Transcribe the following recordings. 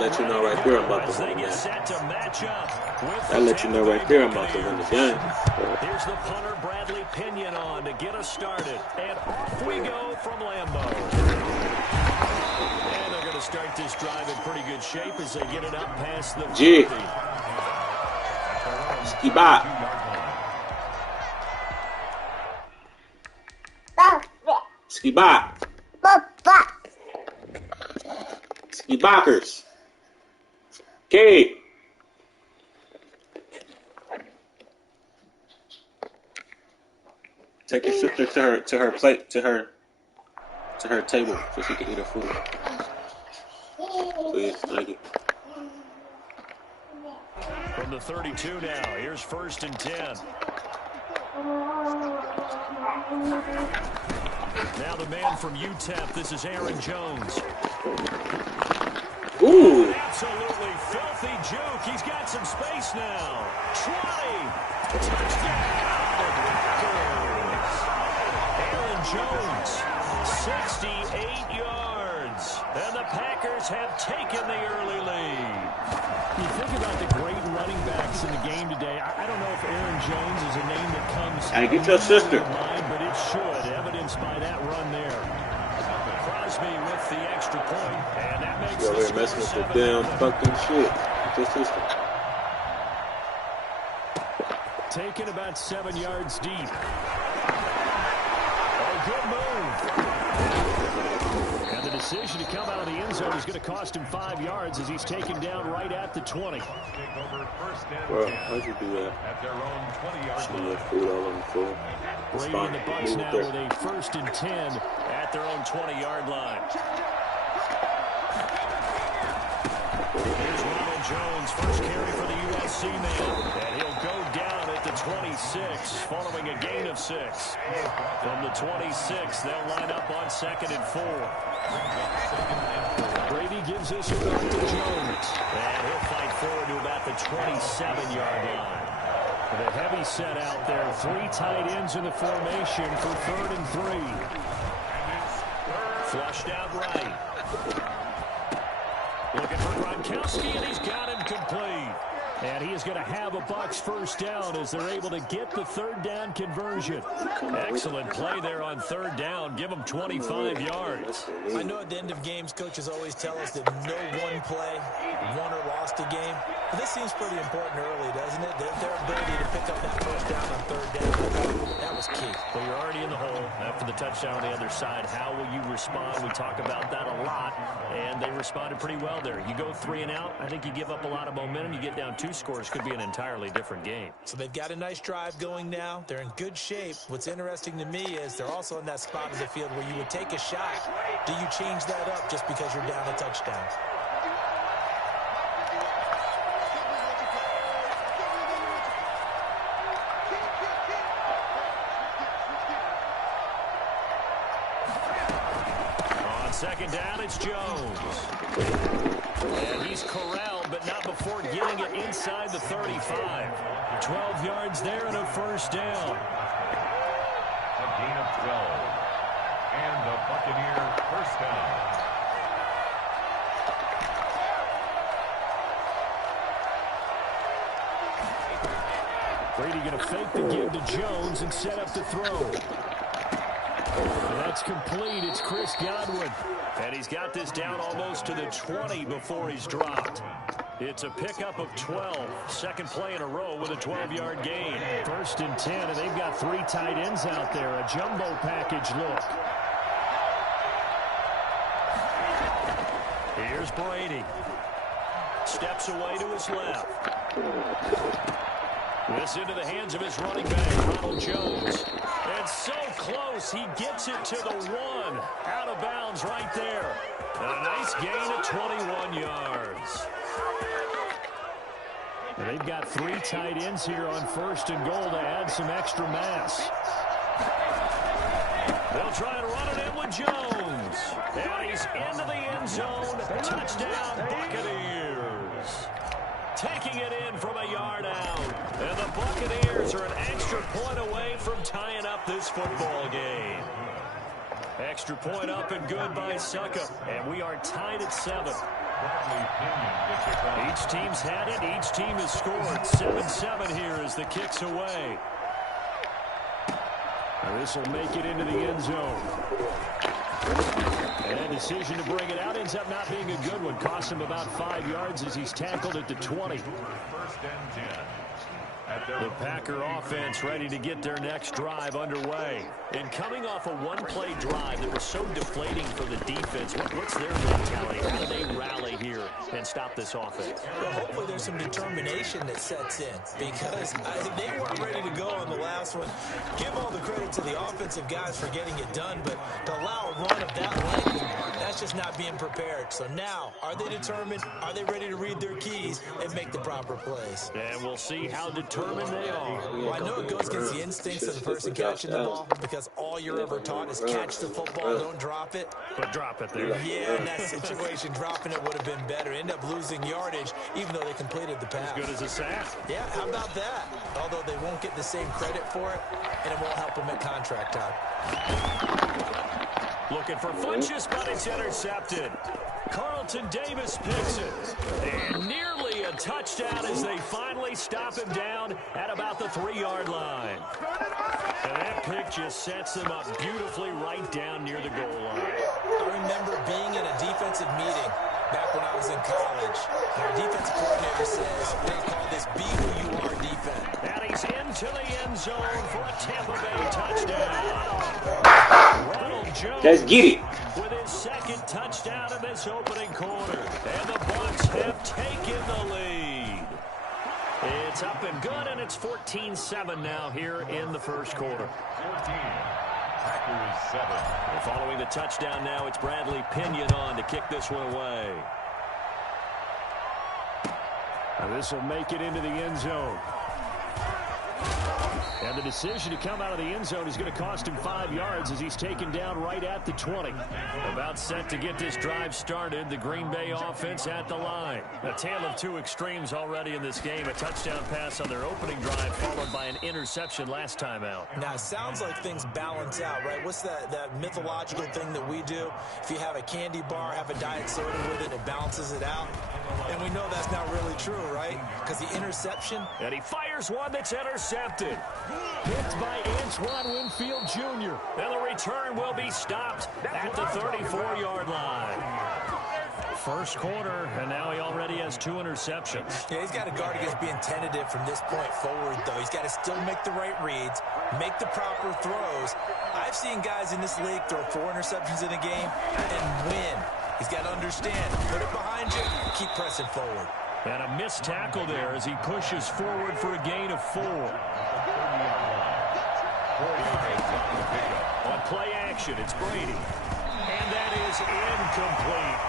let you know right there I'm about to win the match. That let you know right there I'm about to win the game. Here's the punter, Bradley Pinion, on to get us started. And off we go from Lambeau. And they're going to start this drive in pretty good shape as they get it up past the 50. Ski bop. Ski bop. Ski boppers. Okay. Take your sister to her plate, to her table so she can eat her food. Please, thank you. From the 32 now, here's 1st and 10. Now the man from UTEP, this is Aaron Jones. Ooh. Absolutely filthy juke. He's got some space now. 20. Touchdown. Aaron Jones, 68 yards. And the Packers have taken the early lead. You think about the great running backs in the game today. I don't know if Aaron Jones is a name that comes Hey, get your sister. to mind, but it should, evidenced by that run there. Crosby with the extra point, and that makes Yo, we're messing with the damn fucking shit. Get your sister. Taken about 7 yards deep. A good move. And the decision to come out of the end zone is going to cost him 5 yards as he's taken down right at the 20. Bro, how'd you do that? At their own 20-yard Some of food all on the floor. Brady and the Bucs now with a 1st and 10 at their own 20-yard line. Here's Ronald Jones, first carry for the USC man. And he'll go down at the 26 following a gain of 6. From the 26, they'll line up on 2nd and 4. Brady gives this one to Jones. And he'll fight forward to about the 27-yard line. With a heavy set out there. 3 tight ends in the formation for 3rd and 3. Flushed out right. Looking for Gronkowski, and he's got him complete. And he is going to have a Bucs first down as they're able to get the 3rd down conversion. Excellent play there on 3rd down. Give them 25 yards. I know at the end of games, coaches always tell us that no one play won or lost a game. But this seems pretty important early, doesn't it? Their ability to pick up that first down on 3rd down, that was key. Well, you're already in the hole after the touchdown on the other side. How will you respond? We talk about that a lot, and they responded pretty well there. You go 3 and out, I think you give up a lot of momentum. You get down 2 scores, could be an entirely different game. So they've got a nice drive going now. They're in good shape. What's interesting to me is they're also in that spot of the field where you would take a shot. Do you change that up just because you're down a touchdown? On 2nd down, it's Jones. And he's corralled, but not before getting it inside the 35. 12 yards there and a first down. A gain of 12. And the Buccaneer first down. Brady going to fake the give to Jones and set up the throw. That's complete. It's Chris Godwin. And he's got this down almost to the 20 before he's dropped. It's a pickup of 12. 2nd play in a row with a 12-yard gain. 1st and 10, and they've got 3 tight ends out there. A jumbo package look. Here's Brady. Steps away to his left. This into the hands of his running back, Ronald Jones. And so close, he gets it to the 1. Out of bounds right there. And a nice gain of 21 yards. They've got 3 tight ends here on 1st and goal to add some extra mass. They'll try and run it in with Jones. And he's into the end zone. Touchdown, Buccaneers. Taking it in from a yard out. And the Buccaneers are an extra point away from tying up this football game. Extra point up and good by Succop. And we are tied at 7. Bradley Pinion to kick off. Each team's had it. Each team has scored. 7-7 here as the kick's away. This will make it into the end zone. And a decision to bring it out ends up not being a good one. Cost him about 5 yards as he's tackled at the 20. First and 10. The Packer offense ready to get their next drive underway. And coming off a one-play drive that was so deflating for the defense, what's their mentality? How do they rally here and stop this offense? Well, hopefully there's some determination that sets in because they weren't ready to go on the last one. Give all the credit to the offensive guys for getting it done, but to allow a run of that length, that's just not being prepared. So now, are they determined? Are they ready to read their keys and make the proper plays? And we'll see how determined they are. Well, I know it goes against the instincts of the person catching the ball because all you're ever taught is catch the football, don't drop it. But drop it there. Yeah, in that situation, dropping it would have been better. End up losing yardage, even though they completed the pass. As good as a sack. Yeah, how about that? Although they won't get the same credit for it, and it won't help them at contract time. Looking for Funchess, but it's intercepted. Carlton Davis picks it. And nearly a touchdown as they finally stop him down at about the 3-yard line. And that pick just sets them up beautifully right down near the goal line. I remember being in a defensive meeting back when I was in college. And our defensive coordinator says, they call this be who you are defense. And he's into the end zone for a Tampa Bay touchdown. Ronald Jones. Let's get it. With his second touchdown in this opening quarter. And the Bucs have taken the lead. It's up and good, and it's 14-7 now here in the first quarter. 14. Packers 7. And following the touchdown now, it's Bradley Pinion on to kick this one away. And this will make it into the end zone. And the decision to come out of the end zone is going to cost him 5 yards as he's taken down right at the 20. About set to get this drive started, the Green Bay offense at the line. A tale of two extremes already in this game. A touchdown pass on their opening drive followed by an interception last time out. Now, it sounds like things balance out, right? What's that mythological thing that we do? If you have a candy bar, have a diet soda with it, it balances it out. And we know that's not really true, right? Because the interception. And he fires one that's intercepted. Picked by Antoine Winfield Jr. And the return will be stopped at the 34-yard line. First quarter, and now he already has 2 interceptions. Yeah, he's got to guard against being tentative from this point forward, though. He's got to still make the right reads, make the proper throws. I've seen guys in this league throw 4 interceptions in a game and win. He's got to understand, put it behind you, keep pressing forward. And a missed tackle there as he pushes forward for a gain of 4. On play action, it's Brady. And that is incomplete.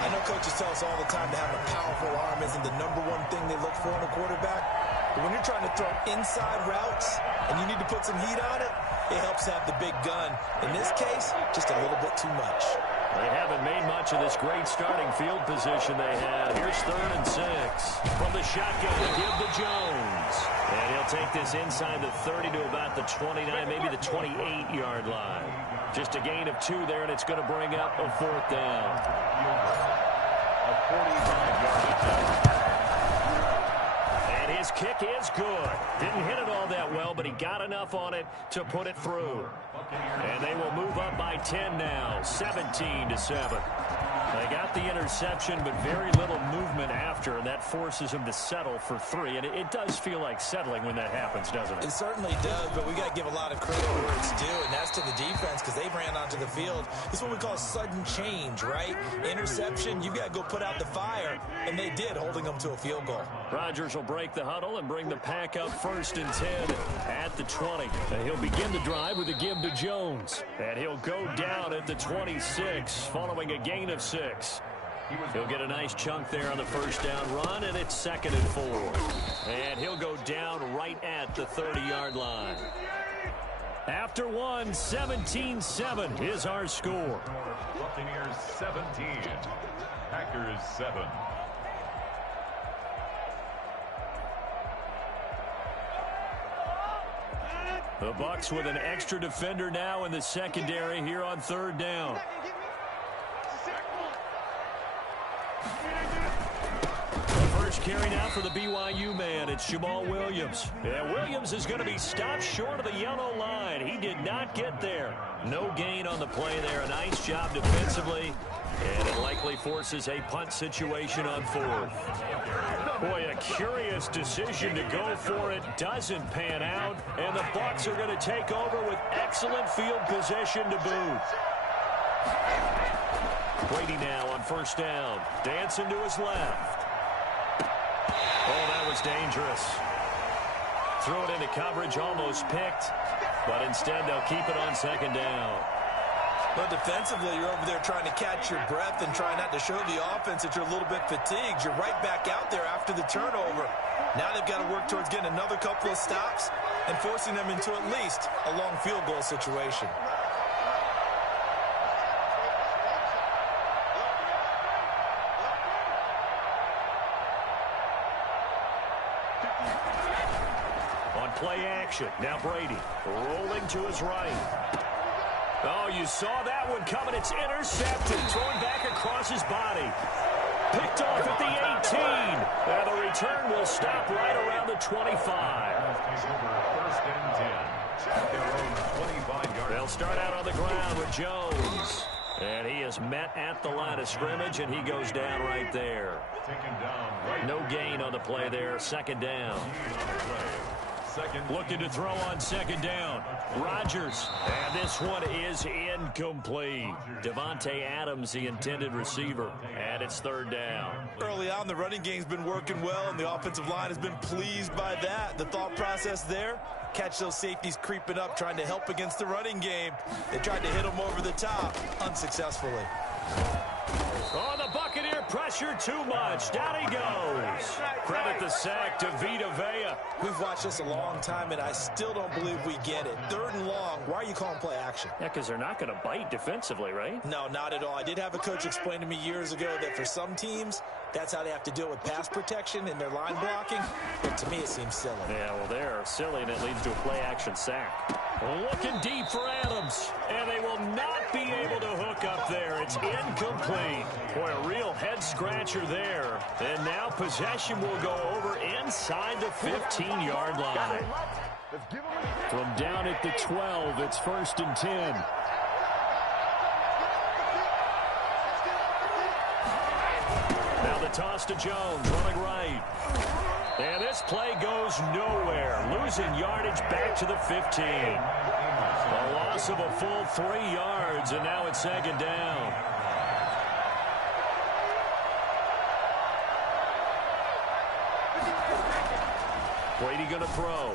I know coaches tell us all the time that having a powerful arm isn't the #1 thing they look for in a quarterback. But when you're trying to throw inside routes and you need to put some heat on it, it helps have the big gun. In this case, just a little bit too much. They haven't made much of this great starting field position they have. Here's 3rd and 6. From the shotgun to give to Jones. And he'll take this inside the 30 to about the 29, maybe the 28-yard line. Just a gain of 2 there, and it's going to bring up a 4th down. A 45-yard attempt. And his kick is good. Didn't hit it all that well, but he got enough on it to put it through. And they will move up by 10 now, 17-7. They got the interception, but very little movement after, and that forces him to settle for 3. And it does feel like settling when that happens, doesn't it? It certainly does, but we got to give a lot of credit where it's due, and that's to the defense because they ran onto the field. This is what we call sudden change, right? Interception, you got to go put out the fire, and they did, holding them to a field goal. Rodgers will break the huddle and bring the pack up 1st and 10 at the 20. And he'll begin the drive with a give to Jones. And he'll go down at the 26 following a gain of 6. He'll get a nice chunk there on the first down run, and it's 2nd and 4. And he'll go down right at the 30-yard line. After one, 17-7 is our score. Buccaneers 17. Packers 7. The Bucs with an extra defender now in the secondary here on 3rd down. First carry now for the BYU man. It's Jamal Williams. And Williams is going to be stopped short of the yellow line. He did not get there. No gain on the play there. A nice job defensively. And it likely forces a punt situation on fourth. Boy, a curious decision to go for it. Doesn't pan out. And the Bucs are going to take over with excellent field possession to boot. Brady now on first down. Dancing to his left. Oh, that was dangerous. Threw it into coverage, almost picked. But instead, they'll keep it on second down. But defensively, you're over there trying to catch your breath and try not to show the offense that you're a little bit fatigued. You're right back out there after the turnover. Now they've got to work towards getting another couple of stops and forcing them into at least a long field goal situation. On play action, now Brady rolling to his right. Oh, you saw that one coming. It's intercepted. Thrown back across his body. Picked off at the 18. And the return will stop right around the 25. First and 10. They'll start out on the ground with Jones. And he is met at the line of scrimmage, and he goes down right there. No gain on the play there. Second down. Looking to throw on second down. Rodgers. And this one is incomplete. Davante Adams, the intended receiver. And it's third down. Early on, the running game's been working well, and the offensive line has been pleased by that. The thought process there, catch those safeties creeping up, trying to help against the running game. They tried to hit them over the top, unsuccessfully. Oh, the Buccaneer pressure too much. Down he goes. Credit the sack to Vita Vea. We've watched this a long time, and I still don't believe we get it. Third and long, why are you calling play action? Yeah, because they're not going to bite defensively, right? No, not at all. I did have a coach explain to me years ago that for some teams, that's how they have to deal with pass protection and their line blocking. But to me, it seems silly. Yeah, well, they're silly, and it leads to a play action sack. Looking deep for Adams, and they will not be able to hook up there. It's incomplete. Boy, a real head-scratcher there. And now possession will go over inside the 15-yard line. From down at the 12, it's first and 10. Now the toss to Jones, running right. And this play goes nowhere. Losing yardage back to the 15. A loss of a full 3 yards, and now it's second down. Brady going to throw.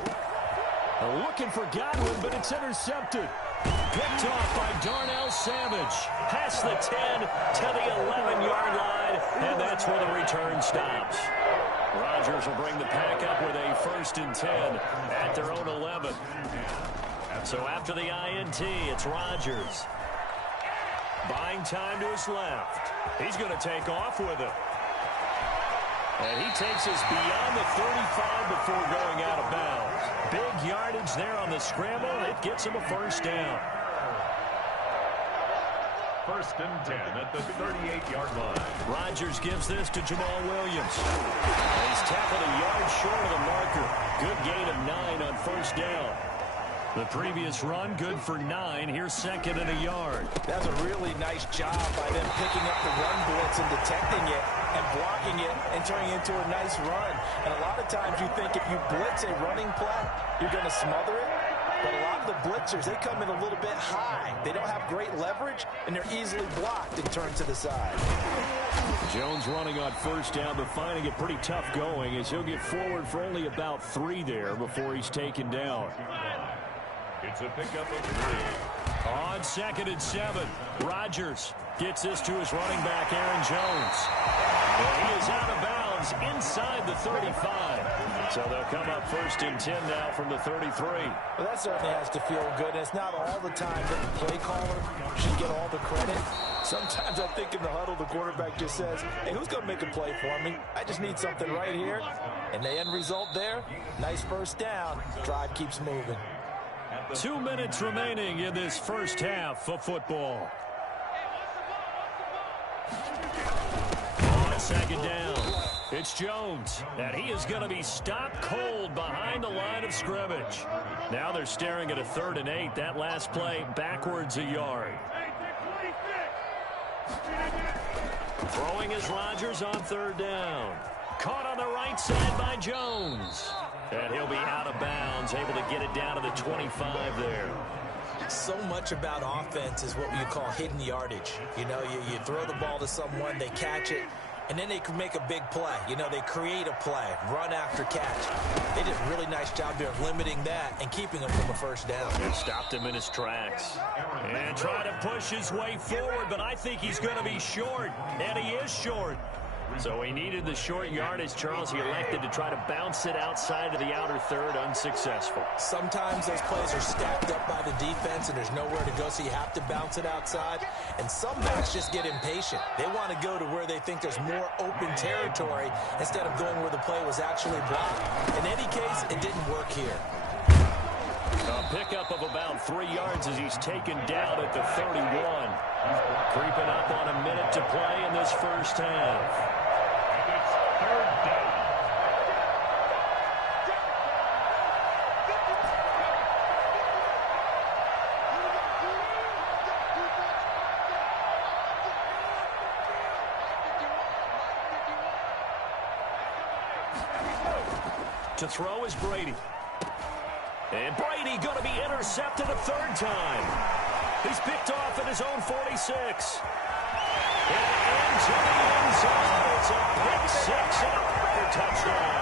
Looking for Godwin, but it's intercepted. Picked off by Darnell Savage. Past the 10 to the 11-yard line, and that's where the return stops. Rodgers will bring the pack up with a first and 10 at their own 11. So after the INT, it's Rodgers. Buying time to his left. He's going to take off with it. And he takes us beyond the 35 before going out of bounds. Big yardage there on the scramble. It gets him a first down. First and 10 at the 38-yard line. Rodgers gives this to Jamal Williams. And he's tackled a yard short of the marker. Good gain of 9 on first down. The previous run, good for 9. Here's second and a yard. That's a really nice job by them picking up the run blitz and detecting it and blocking it and turning it into a nice run. And a lot of times you think if you blitz a running play, you're going to smother it. But a lot of the blitzers, they come in a little bit high. They don't have great leverage, and they're easily blocked and turned to the side. Jones running on first down, but finding it pretty tough going as he'll get forward for only about 3 there before he's taken down. It's a pickup of 3. On second and 7, Rodgers gets this to his running back, Aaron Jones. And he is out of bounds inside the 35. So they'll come up first and 10 now from the 33. Well, that certainly has to feel good. And it's not all the time that the play caller should get all the credit. Sometimes I think in the huddle, the quarterback just says, hey, who's going to make a play for me? I just need something right here. And the end result there, nice first down. Drive keeps moving. 2 minutes remaining in this first half of football. On second down, It's Jones, and he is going to be stopped cold behind the line of scrimmage. Now they're staring at a 3rd and 8. That last play backwards a yard. Throwing is Rodgers on 3rd down. Caught on the right side by Jones. And he'll be out of bounds, able to get it down to the 25 there. So much about offense is what you call hidden yardage. You know, you throw the ball to someone, they catch it, and then they can make a big play. You know, they create a play, run after catch. They did a really nice job there of limiting that and keeping him from a 1st down. It stopped him in his tracks. And try to push his way forward, but I think he's going to be short, and he is short. So he needed the short yardage, Charles. He elected to try to bounce it outside of the outer 3rd, unsuccessful. Sometimes those plays are stacked up by the defense and there's nowhere to go, so you have to bounce it outside. And some backs just get impatient. They want to go to where they think there's more open territory instead of going where the play was actually blocked. In any case, it didn't work here. A pickup of about 3 yards as he's taken down at the 31. Creeping up on a minute to play in this 1st half. It's 3rd down. To throw is Brady. And Brady going to be intercepted a 3rd time. He's picked off at his own 46. And into the end zone. It's a pick 6 and a touchdown.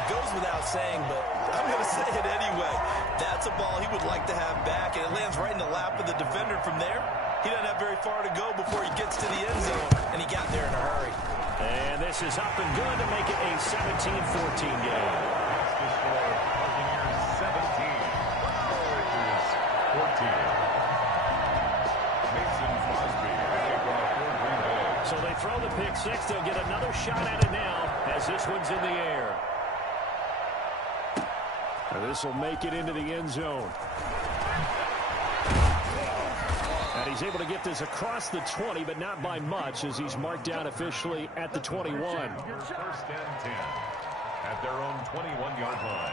It goes without saying, but I'm going to say it anyway. That's a ball he would like to have back, and it lands right in the lap of the defender from there. He doesn't have very far to go before he gets to the end zone, and he got there in a hurry. And this is up and good to make it a 17-14 game. Buccaneers 17. 14. Mason Crosby for Green Bay. So they throw the pick 6. They'll get another shot at it now as this one's in the air. And this will make it into the end zone. And he's able to get this across the 20, but not by much as he's marked down officially at the 21. 1st and 10 at their own 21-yard line.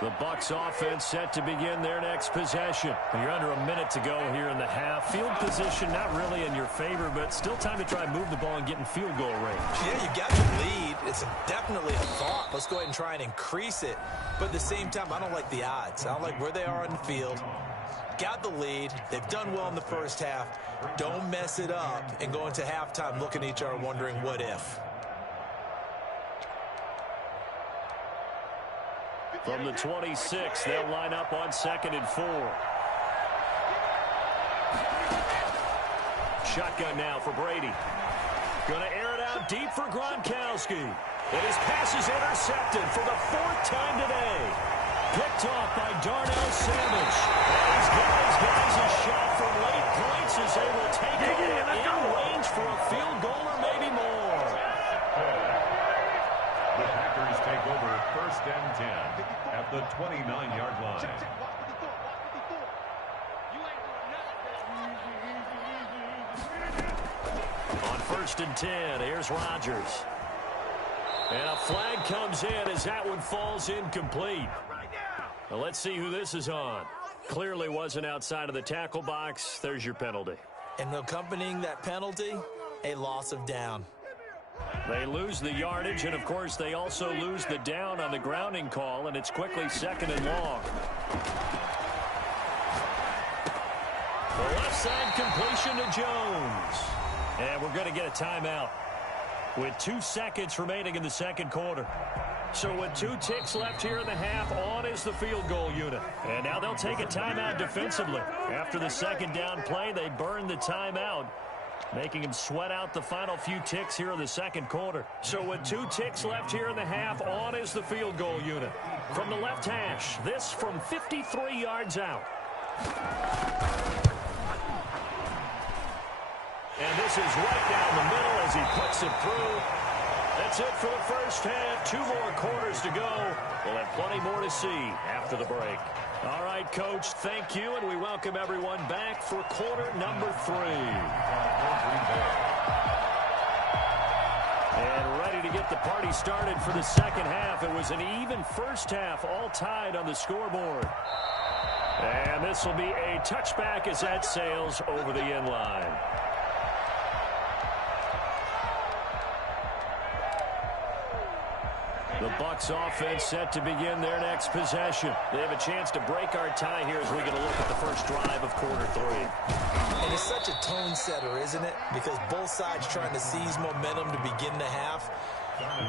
The Bucs offense set to begin their next possession. You're under a minute to go here in the half. Field position not really in your favor, but still time to try and move the ball and get in field goal range. Yeah, you got the lead. It's definitely a thought. Let's go ahead and try and increase it. But at the same time, I don't like the odds. I don't like where they are on the field. Got the lead. They've done well in the 1st half. Don't mess it up and go into halftime looking at each other wondering what if. From the 26, they'll line up on 2nd and 4. Shotgun now for Brady. Going to air it out deep for Gronkowski. And his pass is intercepted for the 4th time today. Picked off by Darnell Savage. And he's got his guys a shot for late points as they will take it in range for a field goal or maybe more. The Packers take over 1st and 10 at the 29-yard line. On 1st and 10, here's Rodgers. And a flag comes in as that one falls incomplete. Now let's see who this is on. Clearly wasn't outside of the tackle box. There's your penalty. And accompanying that penalty, a loss of down. They lose the yardage, and of course they also lose the down on the grounding call, and it's quickly 2nd and long. The left side completion to Jones. And we're going to get a timeout with 2 seconds remaining in the 2nd quarter. So with 2 ticks left here in the half, on is the field goal unit. And now they'll take a timeout defensively. After the 2nd down play, they burn the timeout, making him sweat out the final few ticks here in the 2nd quarter. So with 2 ticks left here in the half, on is the field goal unit. From the left hash, this from 53 yards out. And this is right down the middle as he puts it through. That's it for the 1st half. 2 more quarters to go. We'll have plenty more to see after the break. All right, Coach, thank you, and we welcome everyone back for quarter number 3. to get the party started for the second half. It was an even first half, all tied on the scoreboard. And this will be a touchback as that sails over the end line. The Bucs offense set to begin their next possession. They have a chance to break our tie here as we get a look at the first drive of quarter 3. And it's such a tone setter, isn't it? Because both sides trying to seize momentum to begin the half.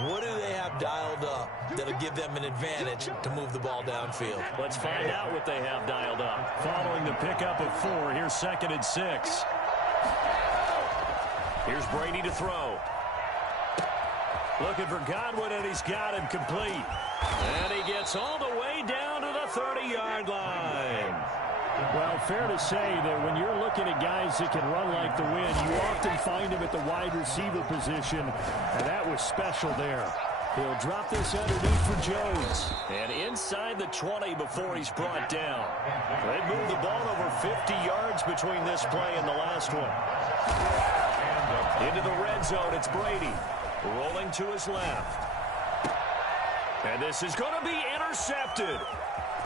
What do they have dialed up that'll give them an advantage to move the ball downfield? Let's find out what they have dialed up. Following the pickup of 4, here's 2nd and 6. Here's Brady to throw. Looking for Godwin, and he's got him complete. And he gets all the way down to the 30-yard line. Well, fair to say that when you're looking at guys that can run like the wind, you often find them at the wide receiver position, and that was special there. He'll drop this underneath for Jones. And inside the 20 before he's brought down. They moved the ball over 50 yards between this play and the last one. Into the red zone, it's Brady. Rolling to his left. And this is going to be intercepted.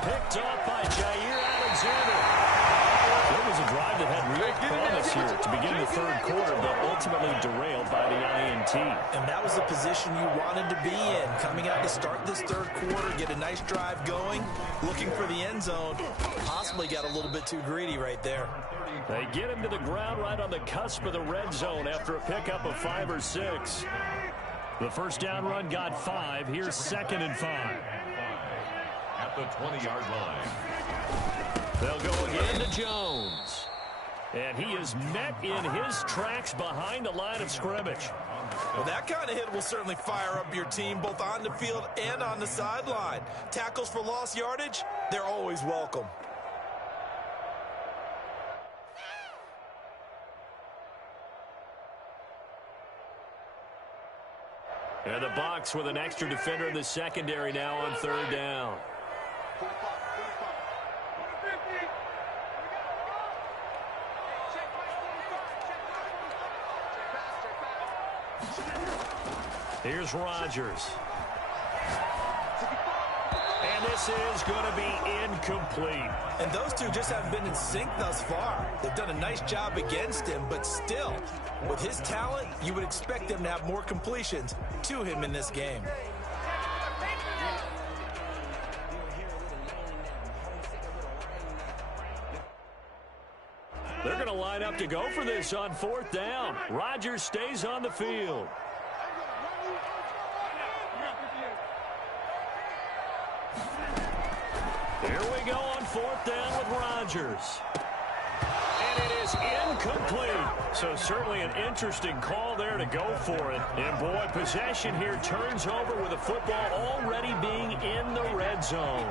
Picked off by Jair Alexander. There was a drive that had real promise here to begin the third quarter, but ultimately derailed by the INT. And that was the position you wanted to be in. Coming out to start this third quarter, get a nice drive going, looking for the end zone. Possibly got a little bit too greedy right there. They get him to the ground right on the cusp of the red zone after a pickup of 5 or 6. The first down run got 5. Here's 2nd and 5. At the 20-yard line. They'll go again to Jones. And he is met in his tracks behind the line of scrimmage. Well, that kind of hit will certainly fire up your team both on the field and on the sideline. Tackles for lost yardage, they're always welcome. And the Bucs with an extra defender in the secondary now on 3rd down. Here's Rodgers. And this is going to be incomplete. And those two just haven't been in sync thus far. They've done a nice job against him, but still, with his talent, you would expect them to have more completions to him in this game. They're going to line up to go for this on 4th down. Rodgers stays on the field. Here we go on 4th down with Rodgers. And it is incomplete. So certainly an interesting call there to go for it. And boy, possession here turns over with the football already being in the red zone.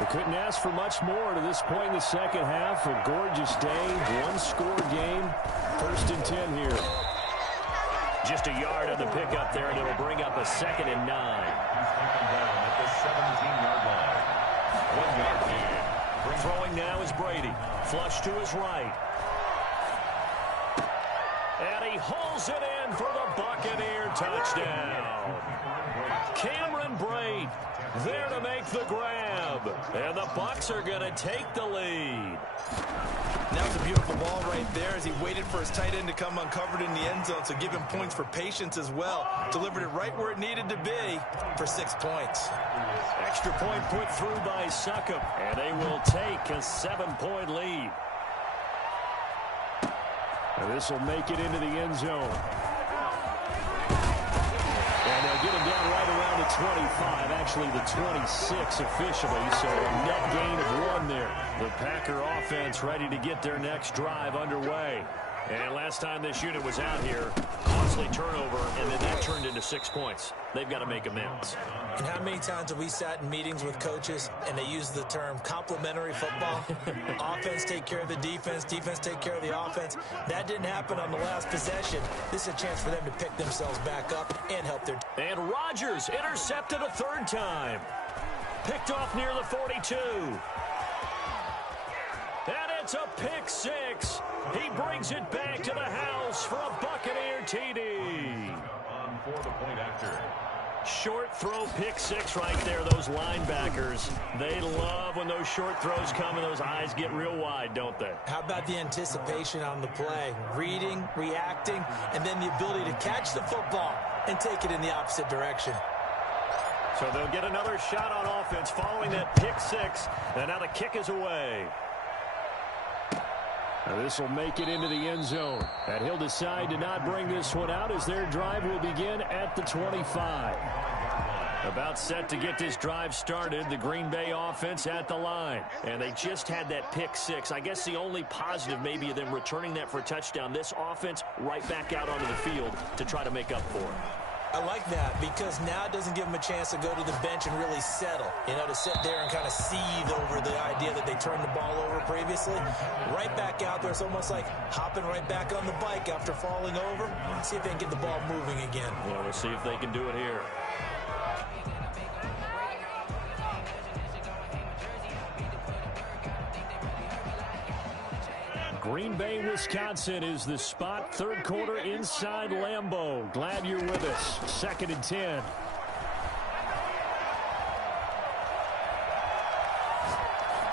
They couldn't ask for much more to this point in the second half. A gorgeous day, one-score game. 1st and 10 here. Just a yard on the pickup there, and it'll bring up a 2nd and 9. Down at the 17-yard line. 1 yard gain. Throwing now is Brady. Flush to his right. And he hauls it in for the Buccaneer touchdown. Cameron Brate there to make the grab. And the Bucs are going to take the lead. That was a beautiful ball right there as he waited for his tight end to come uncovered in the end zone, so give him points for patience as well. Delivered it right where it needed to be for 6 points. Extra point put through by Succop, and they will take a 7-point lead. And this will make it into the end zone. And they'll get him down right around the 25, actually the 26 officially, so a net gain of 1 there. The Packer offense ready to get their next drive underway. And last time this unit was out here, costly turnover, and then that turned into 6 points. They've got to make amends. And how many times have we sat in meetings with coaches and they use the term complementary football? Offense take care of the defense, defense take care of the offense. That didn't happen on the last possession. This is a chance for them to pick themselves back up and help their... And Rodgers intercepted a 3rd time. Picked off near the 42. And it's a pick 6. He brings it back to the house for a Buccaneer TD. for the point after. Short throw pick six right there, those linebackers. They love when those short throws come and those eyes get real wide, don't they? How about the anticipation on the play? Reading, reacting, and then the ability to catch the football and take it in the opposite direction. So they'll get another shot on offense following that pick six, and now the kick is away. This will make it into the end zone. And he'll decide to not bring this one out as their drive will begin at the 25. About set to get this drive started, the Green Bay offense at the line. And they just had that pick six. I guess the only positive maybe of them returning that for a touchdown. This offense right back out onto the field to try to make up for it. I like that because now it doesn't give them a chance to go to the bench and really settle. You know, to sit there and kind of seethe over the idea that they turned the ball over previously. Right back out there. It's almost like hopping right back on the bike after falling over. See if they can get the ball moving again. Yeah, we'll see if they can do it here. Green Bay, Wisconsin is the spot. Third quarter inside Lambeau. Glad you're with us. 2nd and 10.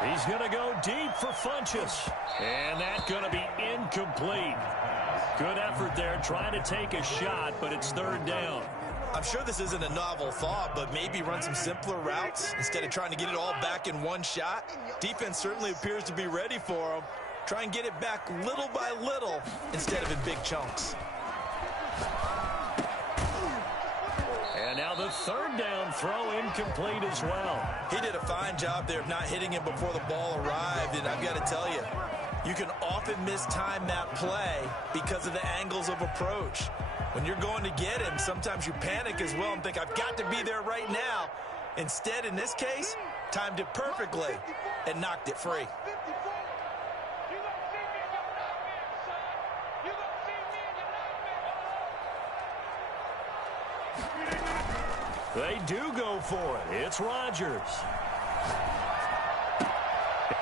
He's going to go deep for Funchess. And that's going to be incomplete. Good effort there trying to take a shot, but it's 3rd down. I'm sure this isn't a novel thought, but maybe run some simpler routes instead of trying to get it all back in one shot. Defense certainly appears to be ready for him. Try and get it back little by little instead of in big chunks. And now the 3rd down throw incomplete as well. He did a fine job there of not hitting him before the ball arrived, and I've got to tell you, you can often mistime that play because of the angles of approach. When you're going to get him, sometimes you panic as well and think, I've got to be there right now. Instead, in this case, timed it perfectly and knocked it free. They do go for it. It's Rodgers.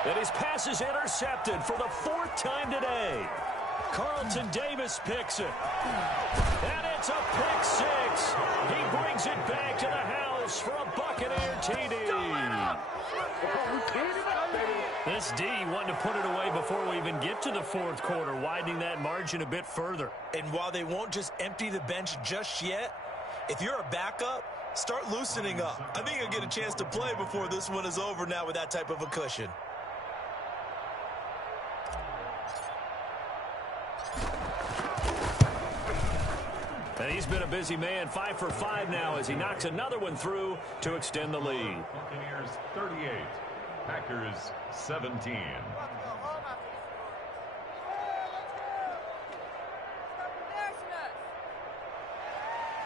And his pass is intercepted for the 4th time today. Carlton Davis picks it. And it's a pick six. He brings it back to the house for a Buccaneer TD. This D wanted to put it away before we even get to the 4th quarter, widening that margin a bit further. And while they won't just empty the bench just yet, if you're a backup, start loosening up. I think you'll get a chance to play before this one is over now with that type of a cushion. And he's been a busy man, 5 for 5 now as he knocks another one through to extend the lead. Buccaneers 38, Packers 17.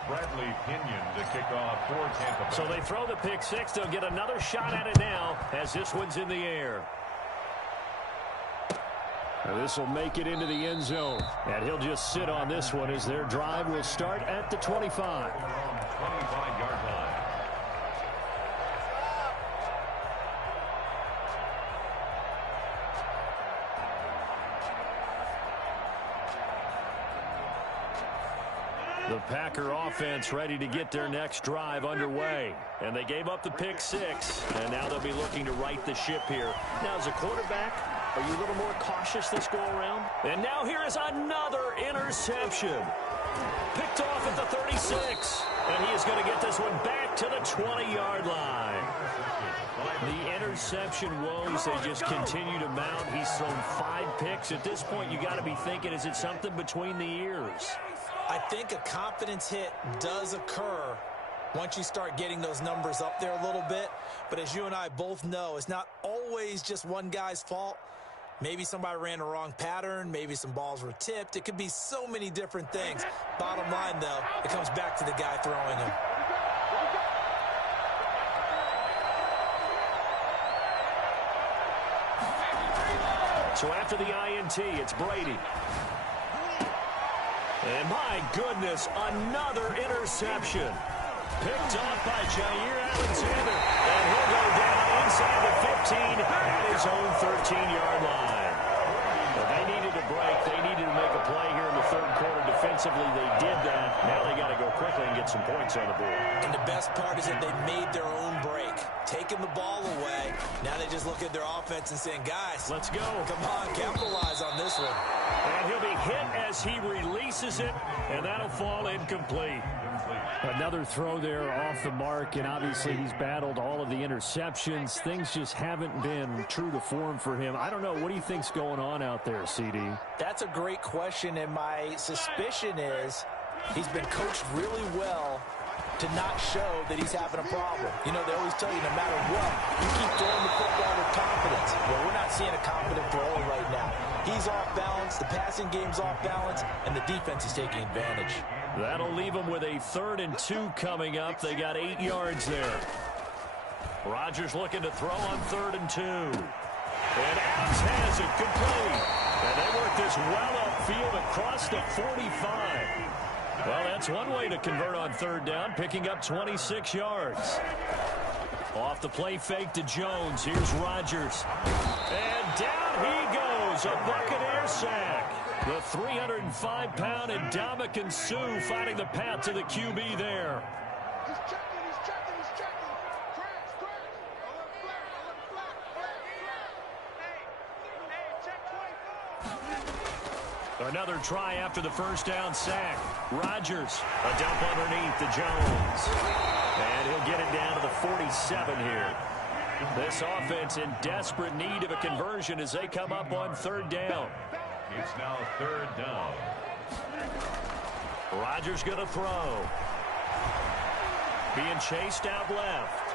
Bradley Pinion to kick off for Tampa Bay. So they throw the pick six. They'll get another shot at it now as this one's in the air. This will make it into the end zone. And he'll just sit on this one as their drive will start at the 25. 25-yard line. The Packer offense ready to get their next drive underway. And they gave up the pick six, and now they'll be looking to right the ship here. Now, as a quarterback, are you a little more cautious this go-around? And now here is another interception. Picked off at the 36, and he is going to get this one back to the 20-yard line. The interception woes, they just continue to mount. He's thrown 5 picks. At this point, you got to be thinking, is it something between the ears? I think a confidence hit does occur once you start getting those numbers up there a little bit. But as you and I both know, it's not always just one guy's fault. Maybe somebody ran the wrong pattern. Maybe some balls were tipped. It could be so many different things. Bottom line, though, it comes back to the guy throwing them. So after the INT, it's Brady. And my goodness, another interception. Picked off by Jair Alexander. And he'll go down inside the 15 at his own 13-yard line. But they needed a break. They needed to make a play here in the 3rd quarter defensively. They did that. Now they got to go quickly and get get some points on the board. And the best part is that they made their own break. Taking the ball away. Now they just look at their offense and saying, guys, let's go. Come on, capitalize on this one. And he'll be hit as he releases it, and that'll fall incomplete. Another throw there off the mark, and obviously he's battled all of the interceptions. Things just haven't been true to form for him. I don't know. What do you think's going on out there, CD? That's a great question, and my suspicion is he's been coached really well to not show that he's having a problem. You know, they always tell you no matter what, you keep throwing the football with confidence. Well, we're not seeing a confident thrower right now. He's off balance, the passing game's off balance, and the defense is taking advantage. That'll leave them with a 3rd and 2 coming up. They got 8 yards there. Rodgers looking to throw on 3rd and 2. And Adams has it complete. And they work this well upfield across the 45. Well, that's one way to convert on 3rd down, picking up 26 yards. Off the play fake to Jones. Here's Rodgers. And down he goes. A Buccaneer sack. The 305-pound Ndamukong Suh finding the path to the QB there. Another try after the 1st down sack. Rodgers, a dump underneath to Jones. And he'll get it down to the 47 here. This offense in desperate need of a conversion as they come up on 3rd down. It's now 3rd down. Rodgers going to throw. Being chased out left.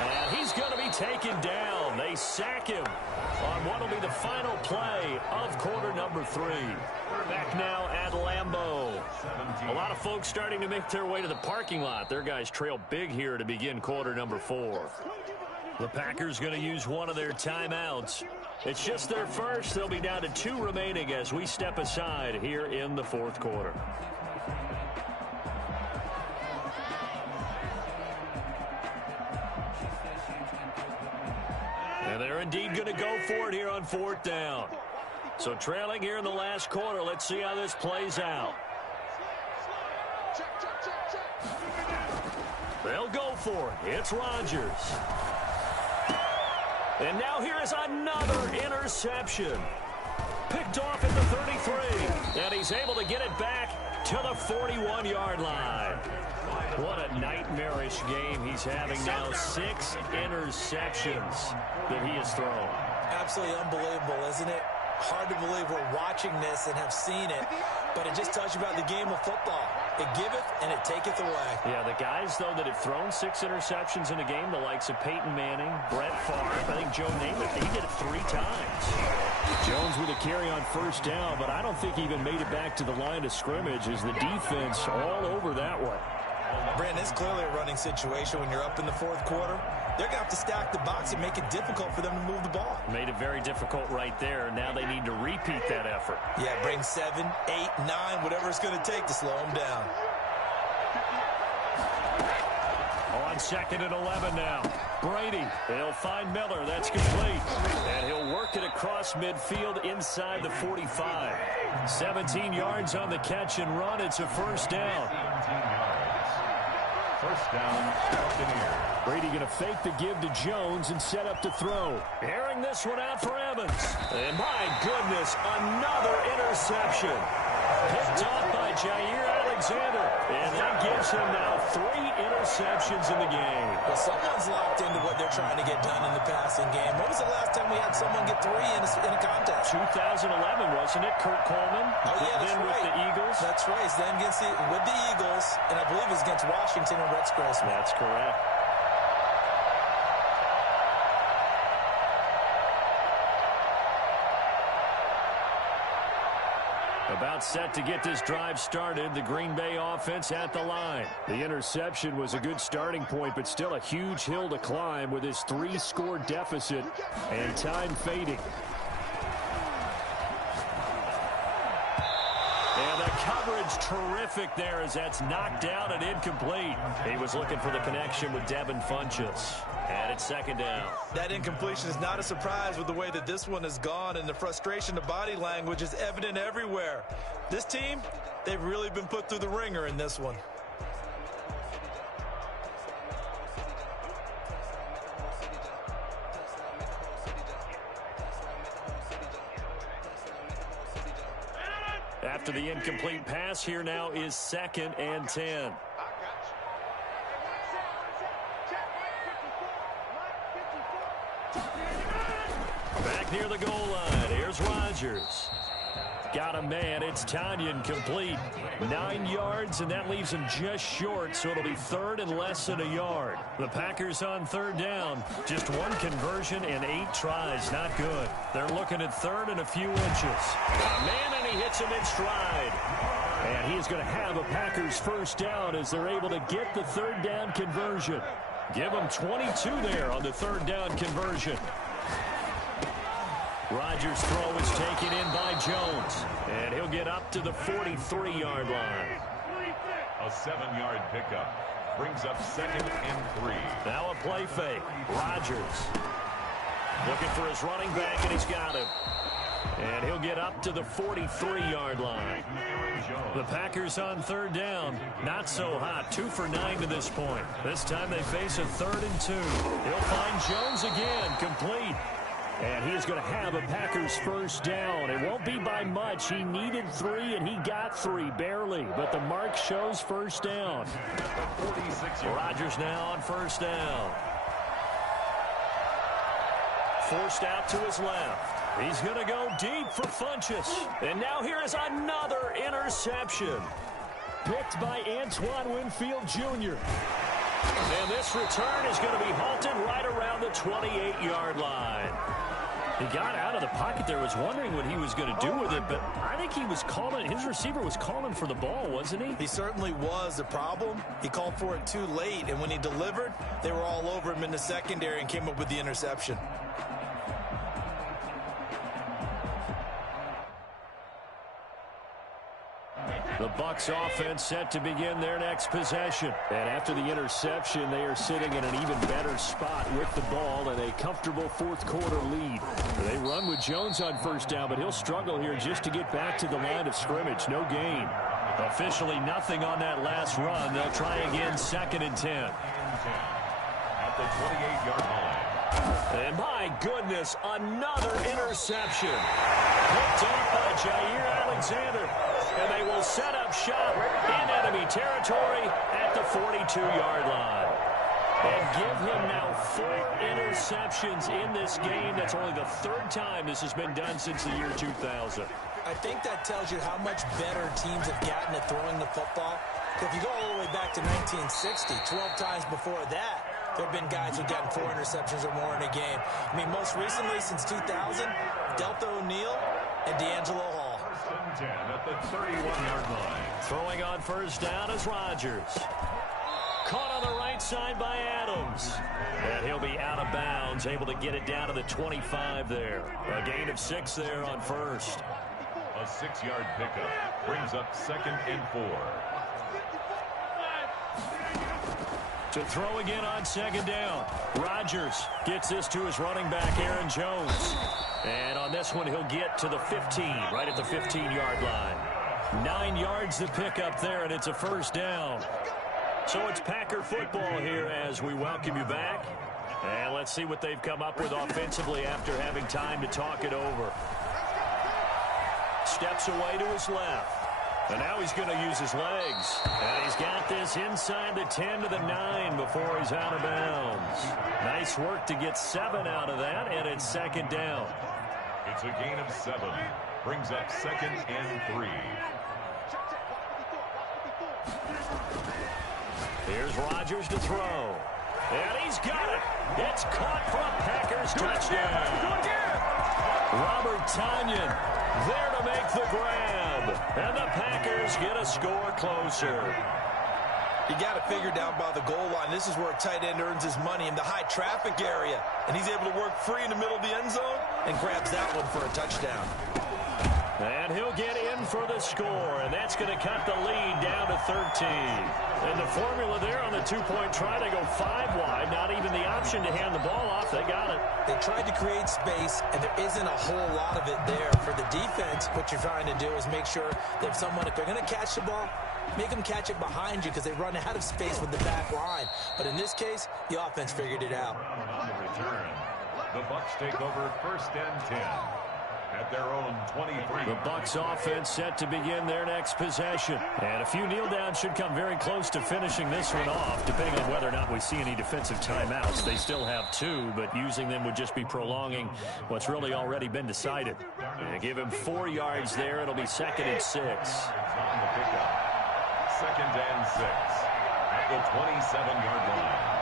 And he's going to be taken down. They sack him on what will be the final play of quarter number 3. Back now at Lambeau. A lot of folks starting to make their way to the parking lot. Their guys trail big here to begin quarter number 4. The Packers going to use one of their timeouts. It's just their first. They'll be down to 2 remaining as we step aside here in the 4th quarter. And they're indeed going to go for it here on 4th down. So trailing here in the last quarter. Let's see how this plays out. They'll go for it. It's Rodgers. And now here is another interception. Picked off at the 33. And he's able to get it back to the 41-yard line. What a nightmarish game he's having now. 6 interceptions that he has thrown. Absolutely unbelievable, isn't it? Hard to believe we're watching this and have seen it, but it just tells you about the game of football. It giveth and it taketh away. Yeah, the guys, though, that have thrown 6 interceptions in a game, the likes of Peyton Manning, Brett Favre, I think Joe Namath, he did it 3 times. Jones with a carry on 1st down, but I don't think he even made it back to the line of scrimmage as the defense all over that one. Brandon, it's clearly a running situation when you're up in the 4th quarter. They're going to have to stack the box and make it difficult for them to move the ball. Made it very difficult right there. Now they need to repeat that effort. Yeah, bring 7, 8, 9, whatever it's going to take to slow them down. On 2nd and 11 now. Brady, he'll find Miller. That's complete. And he'll work it across midfield inside the 45. 17 yards on the catch and run. It's a 1st down. 17 yards. 1st down, Buccaneers. Brady going to fake the give to Jones and set up to throw. Airing this one out for Evans. And my goodness, another interception. Picked off by Jair Alexander. And that gives him now 3 interceptions in the game. Well, someone's locked into what they're trying to get done in the passing game. When was the last time we had someone get 3 in a contest? 2011, wasn't it? Kurt Coleman. Oh, yeah, that's then right. With the Eagles. That's right. Then with the Eagles, and I believe it was against Washington and Rex Grossman. That's correct. About set to get this drive started. The Green Bay offense at the line. The interception was a good starting point, but still a huge hill to climb with his 3-score deficit and time fading. And the coverage terrific there as that's knocked down and incomplete. He was looking for the connection with Devin Funchess. And it's 2nd down. That incompletion is not a surprise with the way that this one has gone, and the frustration, the body language is evident everywhere. This team, they've really been put through the ringer in this one. After the incomplete pass, here now is 2nd and 10. Back near the goal line. Here's Rodgers. Got a man. It's Tonyan complete. 9 yards, and that leaves him just short, so it'll be 3rd and less than a yard. The Packers on 3rd down. Just 1 conversion and 8 tries. Not good. They're looking at 3rd and a few inches. Got a man, and he hits him in stride. And he is going to have a Packers first down as they're able to get the 3rd down conversion. Give them 22 there on the 3rd down conversion. Rodgers' throw is taken in by Jones, and he'll get up to the 43-yard line. A 7-yard pickup brings up 2nd and 3. Now a play fake. Rodgers looking for his running back, and he's got him. And he'll get up to the 43-yard line. The Packers on 3rd down. Not so hot. 2 for 9 to this point. This time they face a 3rd and 2. He'll find Jones again, complete. And he is going to have a Packers first down. It won't be by much. He needed 3, and he got 3, barely. But the mark shows first down. Rodgers now on first down. Forced out to his left. He's going to go deep for Funchess. And now here is another interception. Picked by Antoine Winfield Jr. And this return is going to be halted right around the 28-yard line. He got out of the pocket there, was wondering what he was going to do with it, but I think he was calling, his receiver was calling for the ball, wasn't he? He certainly was. The problem, he called for it too late, and when he delivered, they were all over him in the secondary and came up with the interception. The Bucs offense set to begin their next possession. And after the interception, they are sitting in an even better spot with the ball and a comfortable 4th quarter lead. They run with Jones on first down, but he'll struggle here just to get back to the line of scrimmage. No gain. Officially nothing on that last run. They'll try again 2nd and 10. At the 28-yard line. And my goodness, another interception. Picked up by Jair Alexander. And they will set up shop in enemy territory at the 42-yard line. And give him now 4 interceptions in this game. That's only the 3rd time this has been done since the year 2000. I think that tells you how much better teams have gotten at throwing the football. If you go all the way back to 1960, 12 times before that, there have been guys who've gotten 4 interceptions or more in a game. I mean, most recently, since 2000, Delta O'Neal and D'Angelo Hall. 10 at the 31-yard line. Throwing on first down is Rodgers. Caught on the right side by Adams. And he'll be out of bounds, able to get it down to the 25 there. A gain of 6 there on first. A 6-yard pickup brings up 2nd and 4. To throw again on 2nd down. Rodgers gets this to his running back, Aaron Jones. And on this one, he'll get to the 15, right at the 15-yard line. 9 yards to pick up there, and it's a first down. So it's Packer football here as we welcome you back. And let's see what they've come up with offensively after having time to talk it over. Steps away to his left. And now he's going to use his legs. And he's got this inside the 10 to the 9 before he's out of bounds. Nice work to get 7 out of that, and it's 2nd down. It's a gain of 7. Brings up 2nd and 3. Here's Rodgers to throw. And he's got it. It's caught for a Packers touchdown. Robert Tonyan there to make the grab. And the Packers get a score closer. You got to figure down by the goal line. This is where a tight end earns his money in the high traffic area. And he's able to work free in the middle of the end zone and grabs that one for a touchdown. And he'll get in for the score, and that's going to cut the lead down to 13. And the formula there on the 2-point try, they go 5 wide, not even the option to hand the ball off. They got it. They tried to create space, and there isn't a whole lot of it there. For the defense, what you're trying to do is make sure that if they're going to catch the ball, make them catch it behind you because they run out of space with the back line. But in this case, the offense figured it out. On the return, the Bucs take over 1st and 10. at their own 23. The Bucs offense set to begin their next possession. And a few kneel downs should come very close to finishing this one off, depending on whether or not we see any defensive timeouts. They still have 2, but using them would just be prolonging what's really already been decided. And give him 4 yards there. It'll be 2nd and 6. On the pickup. 2nd and 6 at the 27-yard line.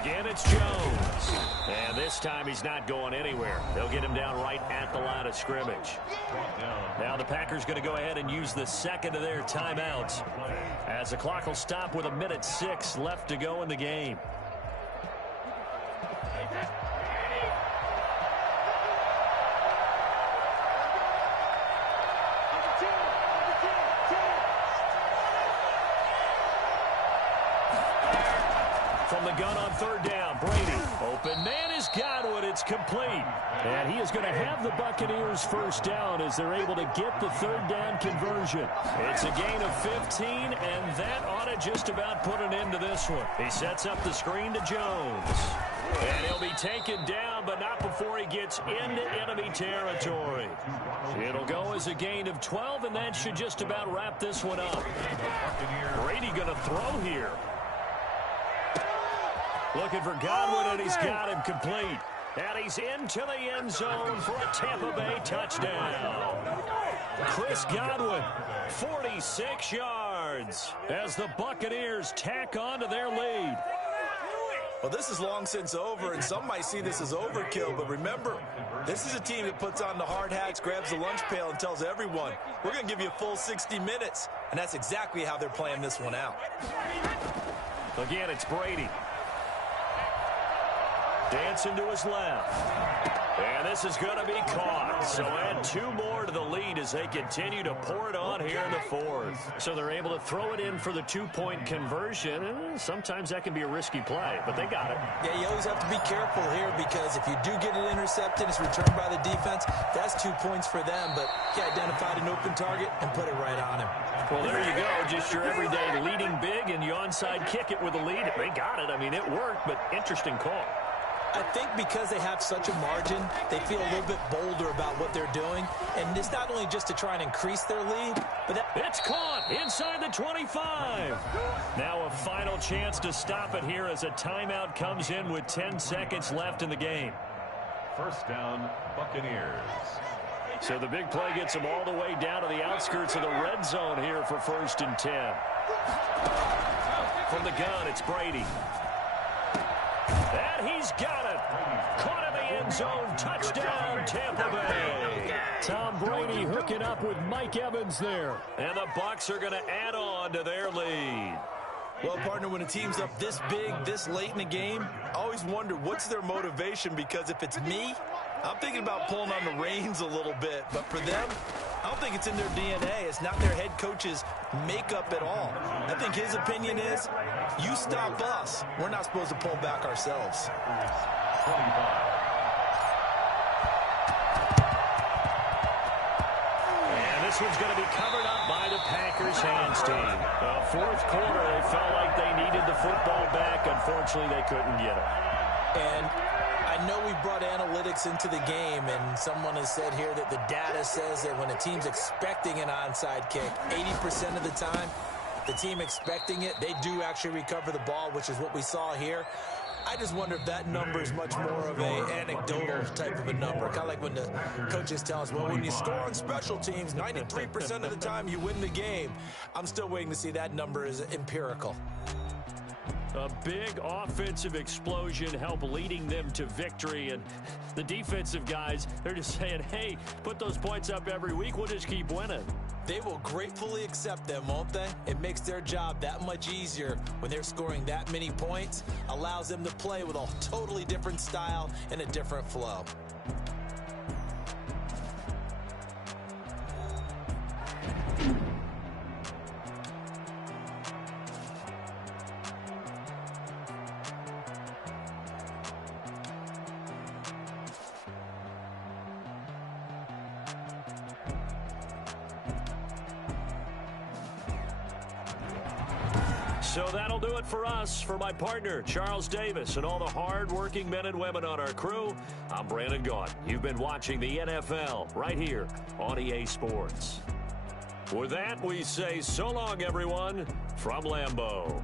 Again, it's Jones. And this time he's not going anywhere. They'll get him down right at the line of scrimmage. Now the Packers going to go ahead and use the 2nd of their timeouts, as the clock will stop with 1:06 left to go in the game. From the gun on 3rd down, Brady. Open man is Godwin. It's complete. And he is going to have the Buccaneers 1st down as they're able to get the 3rd down conversion. It's a gain of 15, and that ought to just about put an end to this one. He sets up the screen to Jones. And he'll be taken down, but not before he gets into enemy territory. It'll go as a gain of 12, and that should just about wrap this one up. Brady going to throw here. Looking for Godwin, and he's got him complete. And he's into the end zone for a Tampa Bay touchdown. Chris Godwin, 46 yards, as the Buccaneers tack on to their lead. Well, this is long since over, and some might see this as overkill, but remember, this is a team that puts on the hard hats, grabs the lunch pail, and tells everyone, we're going to give you a full 60 minutes. And that's exactly how they're playing this one out. Again, it's Brady. Dancing to his left. And this is going to be caught. So add 2 more to the lead as they continue to pour it on here in the 4th. So they're able to throw it in for the 2-point conversion. And sometimes that can be a risky play, but they got it. Yeah, you always have to be careful here, because if you do get it intercepted, it's returned by the defense, that's 2 points for them. But he identified an open target and put it right on him. Well, there you go. Just your everyday leading big, and you onside kick it with a lead. They got it. I mean, it worked, but interesting call. I think because they have such a margin, they feel a little bit bolder about what they're doing. And it's not only just to try and increase their lead, but it's caught inside the 25. Now a final chance to stop it here as a timeout comes in with 10 seconds left in the game. 1st down, Buccaneers. So the big play gets them all the way down to the outskirts of the red zone here for 1st and 10. From the gun, it's Brady. And he's got it. Caught in the end zone. Touchdown, Tampa Bay. Tom Brady hooking up with Mike Evans there. And the Bucs are going to add on to their lead. Well, partner, when a team's up this big, this late in the game, I always wonder what's their motivation, because if it's me, I'm thinking about pulling on the reins a little bit. But for them, I don't think it's in their DNA. It's not their head coach's makeup at all. I think his opinion is, you stop us, we're not supposed to pull back ourselves. 25. This one's going to be covered up by the Packers hands team. 4th quarter, they felt like they needed the football back. Unfortunately, they couldn't get it. And I know we brought analytics into the game, and someone has said here that the data says that when a team's expecting an onside kick, 80% of the time, the team expecting it, they do actually recover the ball, which is what we saw here. I just wonder if that number is much more of an anecdotal type of a number. Kind of like when the coaches tell us, well, when you score on special teams, 93% of the time you win the game. I'm still waiting to see that number is empirical. A big offensive explosion help leading them to victory. And the defensive guys, they're just saying, hey, put those points up every week. We'll just keep winning. They will gratefully accept them, won't they? It makes their job that much easier when they're scoring that many points. Allows them to play with a totally different style and a different flow. So that'll do it for us. For my partner, Charles Davis, and all the hard-working men and women on our crew, I'm Brandon Gaudin. You've been watching the NFL right here on EA Sports. With that, we say so long, everyone, from Lambeau.